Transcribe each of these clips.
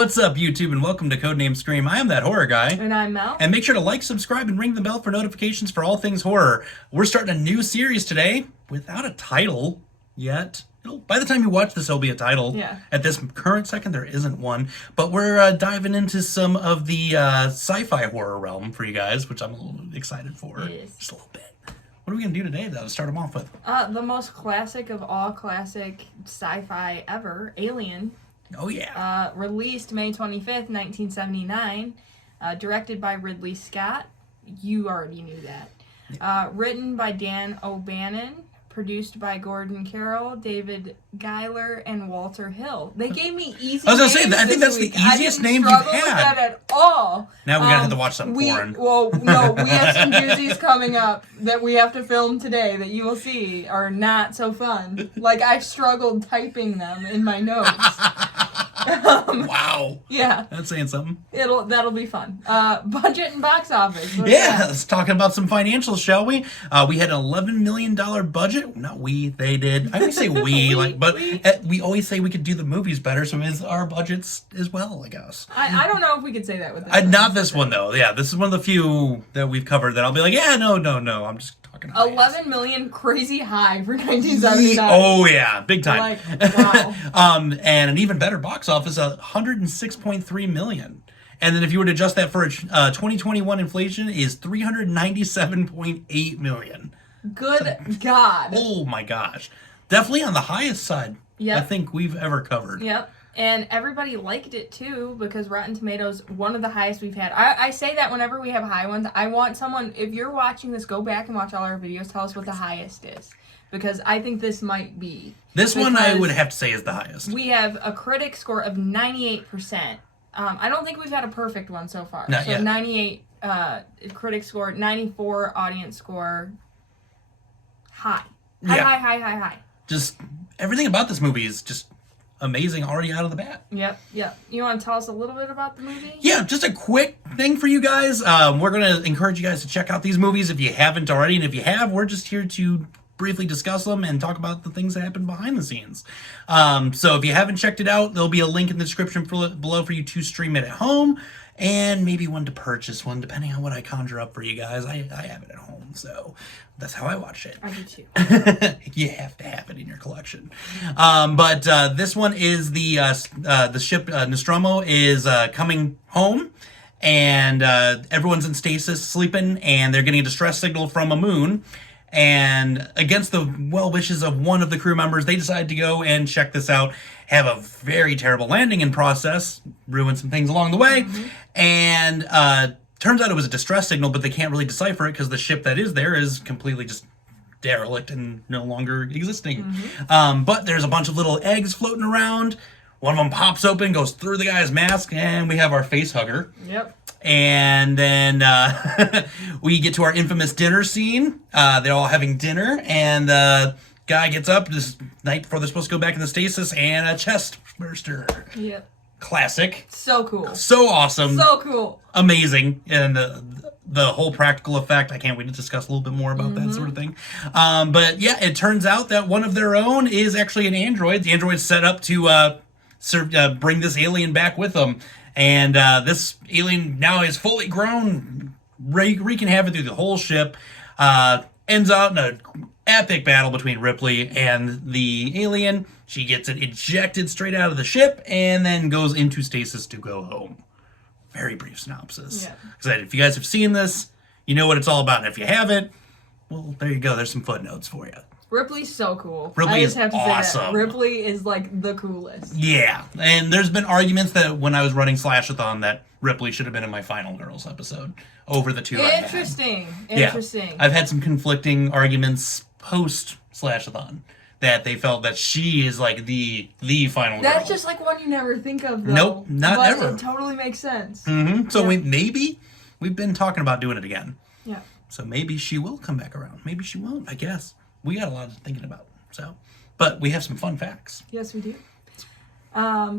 What's up, YouTube, and welcome to Codename Scream. I am that horror guy. And I'm Mel. And make sure to like, subscribe, and ring the bell for notifications for all things horror. We're starting a new series today without a title yet. By the time you watch this, there'll be a title. Yeah. At this current second, there isn't one. But we're diving into some of the sci-fi horror realm for you guys, which I'm a little excited for. Yes. Just a little bit. What are we going to do today, though, to start them off with? The most classic of all classic sci-fi ever, Alien. Oh, yeah. Released May 25th, 1979. Directed by Ridley Scott. You already knew that. Yeah. Written by Dan O'Bannon. Produced by Gordon Carroll, David Giler, and Walter Hill. They gave me easy I was going to names say, I think that's week. the easiest name you've struggle had. with that at all. Now we're going to have to watch something foreign. Well, no, we have some doozies coming up that we have to film today that you will see are not so fun. Like, I struggled typing them in my notes. Wow. Yeah. That's saying something. That'll be fun. Budget and box office. Let's talk about some financials, shall we? We had an $11 million budget. Not we, they did. I always say we, we always say we could do the movies better, so is our budgets as well, I guess. I don't know if we could say that with this one. Not this one, though. Yeah, this is one of the few that we've covered that I'll be like, yeah, no. I'm just talking about 11 million, crazy high for 1979. Oh, yeah. Big time. Like, wow. And an even better box office, $106.3 million. And then if you were to adjust that for 2021 inflation, is $397.8 million. Good God. Oh my gosh. Definitely on the highest side, Yep. I think we've ever covered. Yep. And everybody liked it too, because Rotten Tomatoes, one of the highest we've had. I say that whenever we have high ones. I want someone, if you're watching this, go back and watch all our videos. Tell us what the highest is. Because I think this might be. This one I would have to say is the highest. We have a critic score of 98%. I don't think we've had a perfect one so far. Not yet. 98 critic score, 94 audience score. High. High. Just everything about this movie is just amazing already out of the bat. Yep. You want to tell us a little bit about the movie? Yeah, just a quick thing for you guys. We're going to encourage you guys to check out these movies if you haven't already. And if you have, we're just here to briefly discuss them and talk about the things that happen behind the scenes. So if you haven't checked it out, there'll be a link in the description below for you to stream it at home. And maybe one to purchase one, depending on what I conjure up for you guys. I have it at home, so that's how I watch it. I do too. You have to have it in your collection. But this one is the ship Nostromo is coming home, and everyone's in stasis, sleeping, and they're getting a distress signal from a moon. And against the well wishes of one of the crew members, they decide to go and check this out, have a very terrible landing in process, ruin some things along the way, and turns out it was a distress signal, but they can't really decipher it because the ship that is there is completely just derelict and no longer existing. But there's a bunch of little eggs floating around. One of them pops open, goes through the guy's mask, and we have our face hugger. Yep. And then we get to our infamous dinner scene. They're all having dinner, and the guy gets up this night before they're supposed to go back in the stasis, and a chest burster. Yep. Classic. So cool. So awesome. So cool. Amazing. And the whole practical effect, I can't wait to discuss a little bit more about that sort of thing. But yeah, it turns out that one of their own is actually an android. The android's set up to bring this alien back with them. And this alien now is fully grown, wreaking havoc through the whole ship. Ends out in an epic battle between Ripley and the alien. She gets it ejected straight out of the ship and then goes into stasis to go home. Very brief synopsis. Yeah. Because if you guys have seen this, you know what it's all about. And if you haven't, well, there you go. There's some footnotes for you. Ripley's so cool. Ripley I just is have to awesome. say that. Ripley is like the coolest. Yeah, and there's been arguments that when I was running Slashathon that Ripley should have been in my Final Girls episode over the two I've had. Interesting. Yeah. I've had some conflicting arguments post Slashathon that they felt that she is like the final girl. That's just like one you never think of, though. Nope, not but ever. It totally makes sense. So Yeah. we've been talking about doing it again. Yeah. So maybe she will come back around. Maybe she won't, I guess. We got a lot of thinking about. But we have some fun facts. Yes, we do.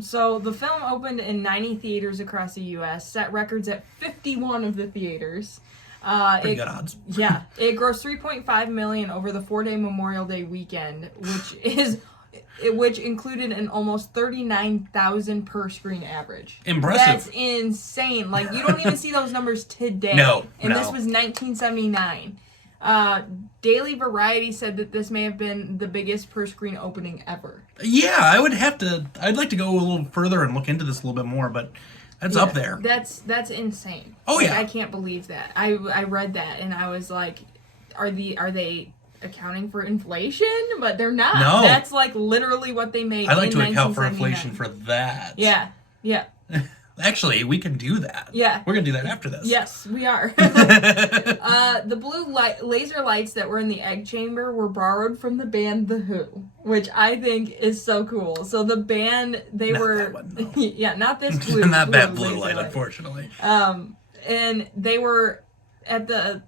So the film opened in 90 theaters across the U.S., set records at 51 of the theaters. Pretty good odds. Yeah. It grossed $3.5 million over the 4-day Memorial Day weekend, which is which included an almost 39,000 per screen average. Impressive. That's insane. Like, you don't even see those numbers today. No, and this was 1979. Daily Variety said that this may have been the biggest per screen opening ever. Yeah, I'd like to go a little further and look into this a little bit more, but that's up there. That's insane. Oh, like, yeah. I can't believe that. I read that and I was like, are they accounting for inflation? But they're not. No. That's like literally what they made. I'd like in to account for 1979. inflation for that. Yeah. Actually, we can do that. Yeah. We're going to do that after this. Yes, we are. The blue laser lights that were in the egg chamber were borrowed from the band The Who, which I think is so cool. So the band, Not that one, no. yeah, not this blue. Not that blue laser light, unfortunately. And they were at the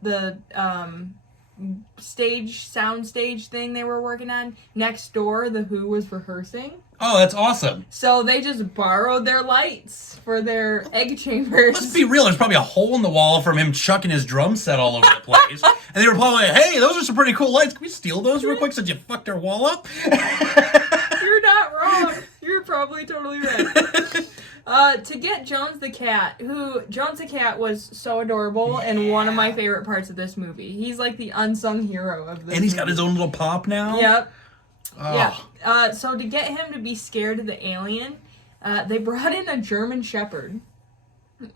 sound stage thing they were working on. Next door, The Who was rehearsing. Oh, that's awesome. So they just borrowed their lights for their egg chambers. Let's be real, there's probably a hole in the wall from him chucking his drum set all over the place. And they were probably like, hey, those are some pretty cool lights. Can we steal those real quick since you fucked our wall up? You're not wrong. You're probably totally right. To get Jones the Cat, Jones the Cat was so adorable and one of my favorite parts of this movie. He's like the unsung hero of this And he's movie. got his own little pop now? Yep. Oh. Yeah. So to get him to be scared of the alien, they brought in a German Shepherd.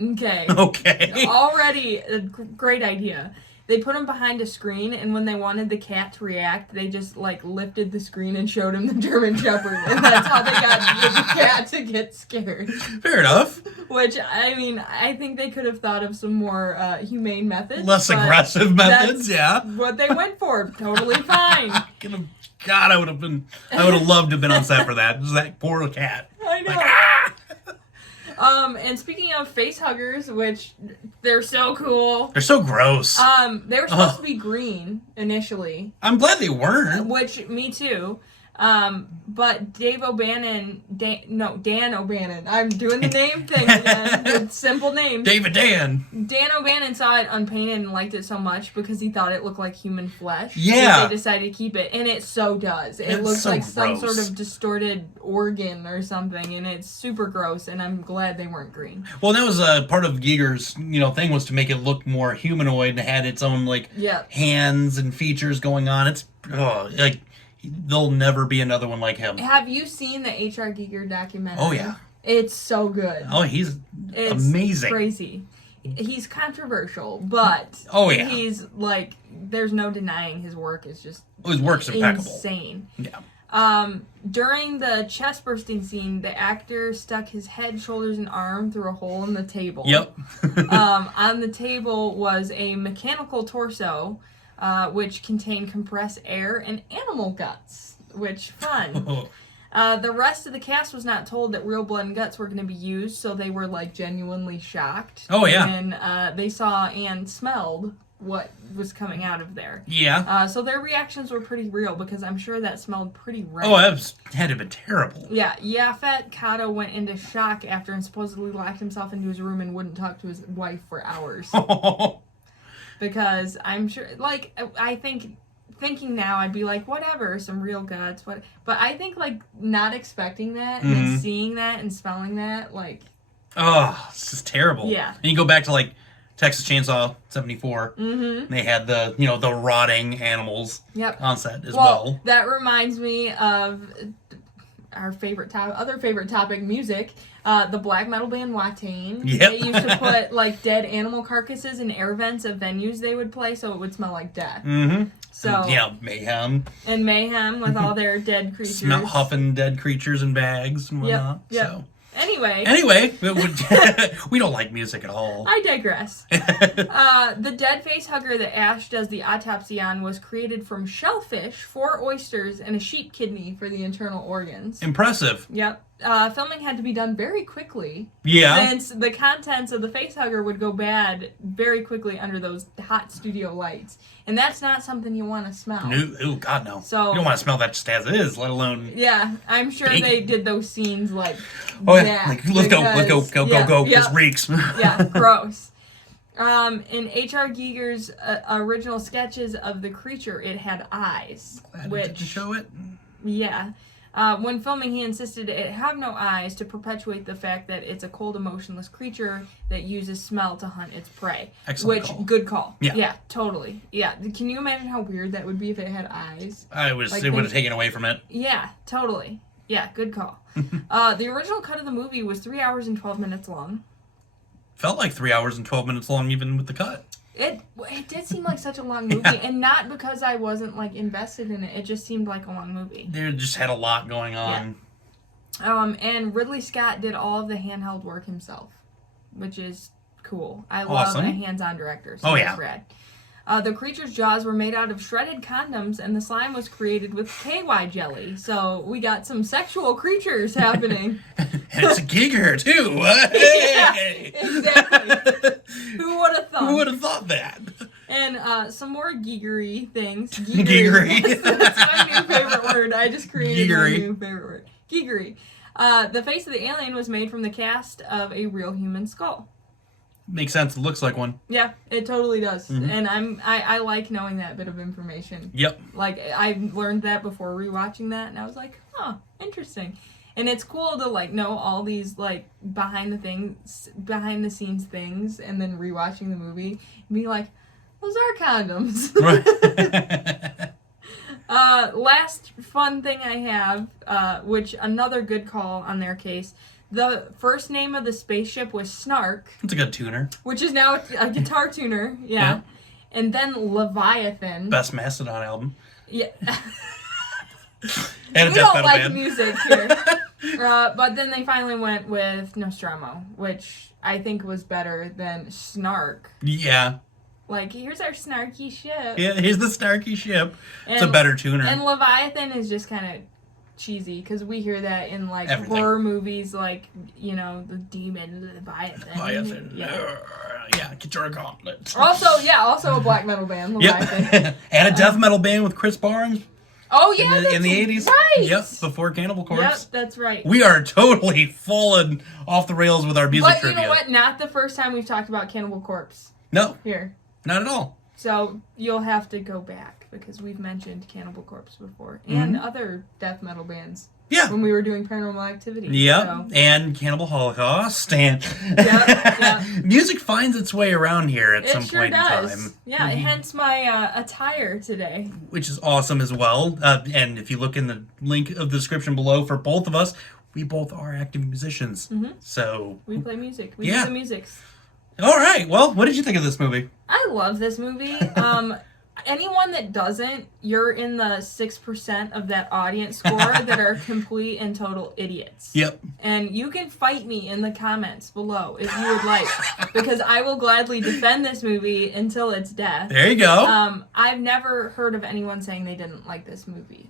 Okay. Okay. Already a great idea. They put him behind a screen, and when they wanted the cat to react, they just, like, lifted the screen and showed him the German Shepherd. And that's how they got the cat to get scared. Fair enough. Which, I mean, I think they could have thought of some more humane methods. Less aggressive methods, yeah. What they went for. Totally fine. God, I would have loved to have been on set for that. Just that poor cat. I know. Like, ah! And speaking of face huggers, which they're so cool. They're so gross. They were supposed to be green initially. I'm glad they weren't. Which, me too. But Dan O'Bannon, I'm doing the name thing again. The simple name. David Dan. Dan O'Bannon saw it unpainted and liked it so much because he thought it looked like human flesh. Yeah. That they decided to keep it, and it so does. It looks so like some gross. sort of distorted organ or something, and it's super gross, and I'm glad they weren't green. Well, that was part of Giger's, thing was to make it look more humanoid and had its own, hands and features going on. It's, there'll never be another one like him. Have you seen the H.R. Giger documentary? Oh, yeah. It's so good. Oh, he's It's amazing. Crazy. He's controversial, but Oh, yeah. he's there's no denying his work is just His work's impeccable. insane. Yeah. During the chest bursting scene, the actor stuck his head, shoulders, and arm through a hole in the table. Yep. On the table was a mechanical torso, which contained compressed air and animal guts, which fun. The rest of the cast was not told that real blood and guts were going to be used, so they were genuinely shocked. Oh, yeah. And they saw and smelled what was coming out of there. Yeah. So their reactions were pretty real because I'm sure that smelled pretty rank. Oh, that had to have been terrible. Yeah, Yaphet Kotto went into shock after and supposedly locked himself into his room and wouldn't talk to his wife for hours. Because I'm sure, I think, thinking now, I'd be like, whatever, some real guts, what? But I think, not expecting that, and then seeing that and smelling that, Oh, it's just terrible. Yeah. And you go back to, Texas Chainsaw 74. Mm-hmm. And they had the, the rotting animals on set as well. That reminds me of our other favorite topic, music. The black metal band Watain. Yep. They used to put dead animal carcasses in air vents of venues they would play, so it would smell like death. Mm-hmm. So mayhem. And mayhem with all their dead creatures. Smell huffing dead creatures in bags and whatnot. Yep. So. Anyway, we don't like music at all. I digress. The dead face hugger that Ash does the autopsy on was created from shellfish, 4 oysters, and a sheep kidney for the internal organs. Impressive. Yep. Filming had to be done very quickly. Yeah. Since the contents of the face hugger would go bad very quickly under those hot studio lights. And that's not something you want to smell. No, oh, God, no. So, you don't want to smell that just as it is, let alone... Yeah, I'm sure they did those scenes Oh, yeah. Let's go. Yeah, This reeks. Yeah, gross. In H.R. Giger's original sketches of the creature, it had eyes. Glad it didn't show it. Yeah. When filming, he insisted it have no eyes to perpetuate the fact that it's a cold, emotionless creature that uses smell to hunt its prey. Excellent call. Good call. Yeah. Yeah, totally. Yeah. Can you imagine how weird that would be if it had eyes? It would have taken away from it. Yeah, totally. Yeah, good call. The original cut of the movie was 3 hours and 12 minutes long. Felt like 3 hours and 12 minutes long, even with the cut. It did seem like such a long movie, and not because I wasn't like invested in it. It just seemed like a long movie. They just had a lot going on. Yeah. And Ridley Scott did all of the handheld work himself, which is cool. I love a hands-on director. So that's rad. The creature's jaws were made out of shredded condoms, and the slime was created with KY jelly. So we got some sexual creatures happening. And it's a giger, too. Yeah, exactly. Who would have thought? Who would have thought that? And some more geegery things. Geegery. That's my new favorite word. I just created my new favorite word. Geegery. The face of the alien was made from the cast of a real human skull. Makes sense. It looks like one. Yeah, it totally does. Mm-hmm. And I like knowing that bit of information. Yep. Like, I learned that before rewatching that, and I was like, huh, interesting. And it's cool to, like, know all these, like, behind the scenes things, and then rewatching the movie, and be like, those are condoms. Right. Last fun thing I have, which another good call on their case, the first name of the spaceship was Snark. It's a good tuner. Which is now a guitar tuner, yeah. And then Leviathan. Best Mastodon album. Yeah. And a we death don't metal like band. music here. But then they finally went with Nostromo, which I think was better than Snark. Yeah. Like, here's our snarky ship. Yeah, here's the snarky ship. It's a better tuner. And Leviathan is just kind of cheesy, because we hear that in, like, Everything. horror movies, like, you know, the demon Leviathan. Leviathan. Yeah. Get your gauntlet. Also a black metal band, Leviathan. Yep. And a death metal band with Chris Barnes. Oh, yeah, in the 80s. Right. Yep, before Cannibal Corpse. Yep, that's right. We are totally falling off the rails with our music trivia. But you know what? Not the first time we've talked about Cannibal Corpse. No. Here. Not at all. So you'll have to go back, because we've mentioned Cannibal Corpse before. And other death metal bands. Yeah. When we were doing Paranormal Activity. Yep. So. And Cannibal Holocaust. And Yep. music finds its way around here at some sure point does. in time. Yeah, hence my attire today. Which is awesome as well. And if you look in the link of the description below for both of us, we both are active musicians. So we play music. We Yeah. do the musics. all right. Well, what did you think of this movie? I love this movie. Anyone that doesn't, you're in the 6% of that audience score that are complete and total idiots. Yep. And you can fight me in the comments below if you would like, because I will gladly defend this movie until its death. There you go. I've never heard of anyone saying they didn't like this movie.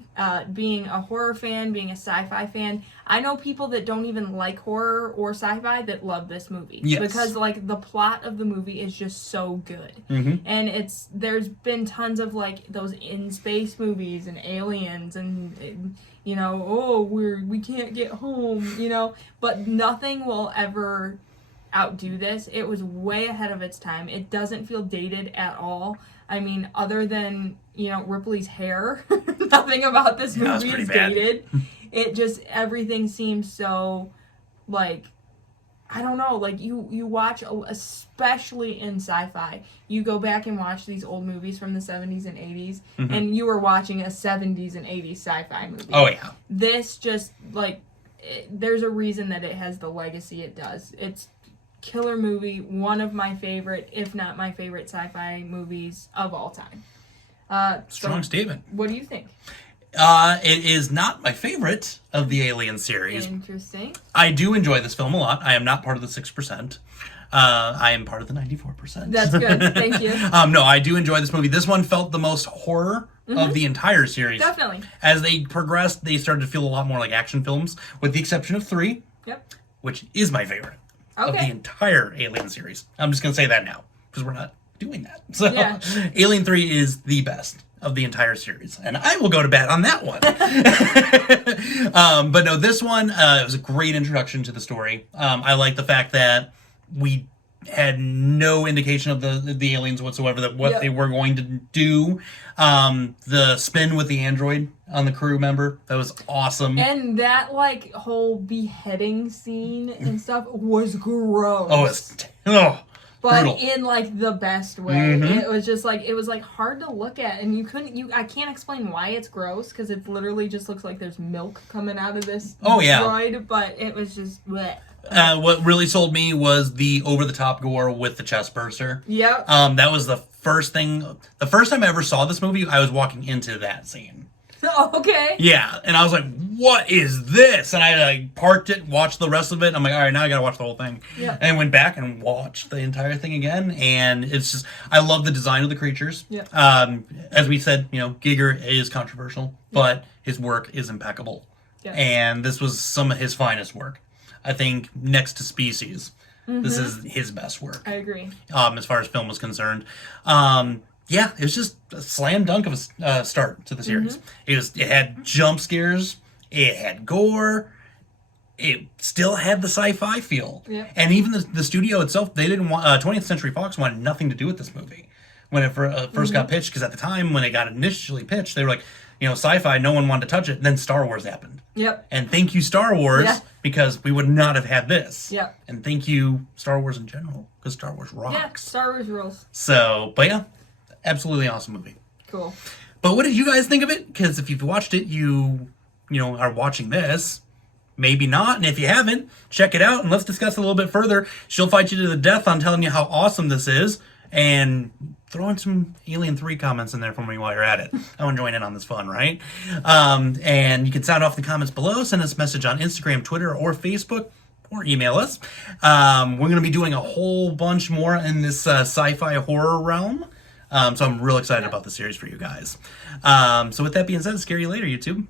Being a horror fan, being a sci-fi fan, I know people that don't even like horror or sci-fi that love this movie. Yes. Because, like, the plot of the movie is just so good. Mhm. And there's been tons of, like, those in-space movies and aliens and you know, oh, we can't get home, you know. But nothing will ever outdo this. It was way ahead of its time. It doesn't feel dated at all. I mean, other than, you know, Ripley's hair, nothing about this movie is dated. It just, everything seems so, like, I don't know, like, you watch, especially in sci-fi, you go back and watch these old movies from the 70s and 80s, and you were watching a 70s and 80s sci-fi movie. Oh, yeah. This just, like, there's a reason that it has the legacy it does. It's killer movie, one of my favorite, if not my favorite sci-fi movies of all time. Strong statement. What do you think? It is not my favorite of the Alien series. Interesting. I do enjoy this film a lot. I am not part of the 6%. I am part of the 94%. That's good. Thank you. No, I do enjoy this movie. This one felt the most horror of the entire series. Definitely. As they progressed, they started to feel a lot more like action films, with the exception of 3, which is my favorite of the entire Alien series. I'm just going to say that now, because we're not doing that. So, Alien 3 is the best of the entire series, and I will go to bat on that one. But no, this one, it was a great introduction to the story. I like the fact that we had no indication of the aliens whatsoever, that what they were going to do. The spin with the android on the crew member, that was awesome. And that like whole beheading scene and stuff was gross. But brutal. In like the best way. It was just like, it was like hard to look at, and I can't explain why it's gross, because it literally just looks like there's milk coming out of this droid, but it was just bleh. What really sold me was the over-the-top gore with the chest burster. Yep. That was the first time I ever saw this movie, I was walking into that scene. Okay. Yeah, and I was like, what is this? And I like parked it, watched the rest of it. I'm like, all right, now I gotta watch the whole thing. Yeah. And went back and watched the entire thing again. And it's just, I love the design of the creatures. Yeah. As we said, Giger is controversial, but his work is impeccable. Yeah. And this was some of his finest work. I think next to Species, this is his best work. I agree. As far as film was concerned. Yeah, it was just a slam dunk of a start to the series. It had jump scares, it had gore, it still had the sci-fi feel. Yeah. And even the studio itself, they didn't want 20th Century Fox wanted nothing to do with this movie when it first got pitched, because at the time when it got initially pitched, they were like, sci-fi, no one wanted to touch it. And then Star Wars happened. Yep. And thank you, Star Wars, because we would not have had this. Yep. And thank you, Star Wars in general, because Star Wars rocks. Yeah, Star Wars rules. So, but yeah, absolutely awesome movie. Cool. But what did you guys think of it? Because if you've watched it, you are watching this. Maybe not. And if you haven't, check it out and let's discuss it a little bit further. She'll fight you to the death on telling you how awesome this is. And throw in some Alien 3 comments in there for me while you're at it. I want to join in on this fun, right? And you can sound off in the comments below. Send us a message on Instagram, Twitter, or Facebook. Or email us. We're going to be doing a whole bunch more in this sci-fi horror realm. So I'm real excited about the series for you guys. So with that being said, scare you later, YouTube.